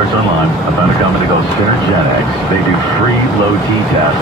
search online, I found a company called Synergenics. They do free low-T tests.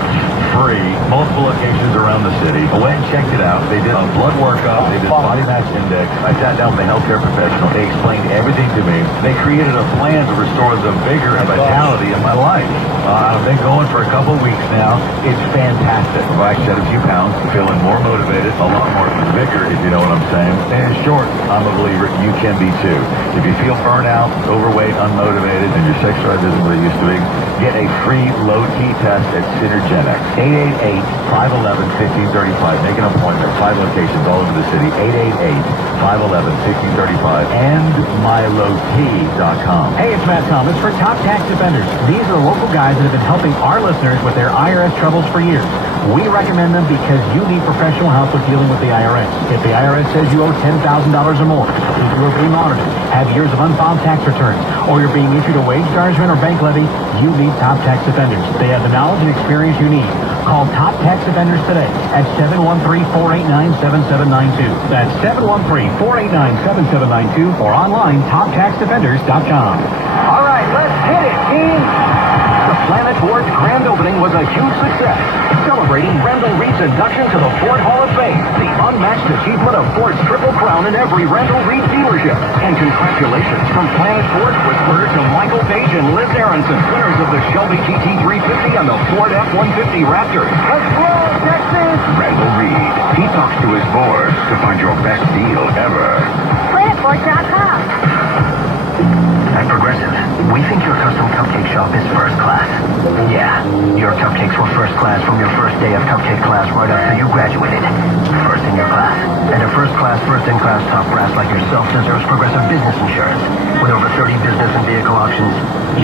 Free. Multiple locations around the city. I went and checked it out. They did a blood workup. They did body mass index. I sat down with a healthcare professional. They explained everything to me. They created a plan to restore the vigor and vitality in my life. I've been going for a couple of weeks now. It's fantastic. I've shed a few pounds, feeling more motivated, a lot more vigor, if you know what I'm saying. And in short, I'm a believer you can be too. If you feel burnout, overweight, unmotivated, and your sex drive isn't what it used to be, get a free low-T test at Synergenics. 888-511-1535. Make an appointment. 5 locations all over the city. 888-511-1535 and mylowt.com. Hey, it's Matt Thomas for Top Tax Defenders. These are the local guys that have been helping our listeners with their IRS troubles for years. We recommend them because you need professional help with dealing with the IRS. If the IRS says you owe $10,000 or more, if you are being audited, have years of unfiled tax returns, or you're being issued a wage garnishment or bank levy, you need Top Tax Defenders. They have the knowledge and experience you need. Call Top Tax Defenders today at 713-489-7792. That's 713-489-7792 or online, toptaxdefenders.com. All right, let's hit it, team! The Planet Ford's grand opening was a huge success, celebrating Randall Reed's induction to the Ford Hall of Fame, the unmatched achievement of Ford's Triple Crown in every Randall Reed dealership. And congratulations from Planet Ford Whisperer to Michael Page and Liz Aronson, winners of the Shelby GT350 and the Ford F-150 Raptor. Let's go, Texas! Randall Reed. He talks to his board to find your best deal ever. PlanetFord.com. At Progressive, we think your custom cupcake shop is first class. Yeah, your cupcakes were first class from your first day of cupcake class right up till you graduated. First in your class. And a first in-class top brass like yourself deserves Progressive business insurance. With over 30 business and vehicle options,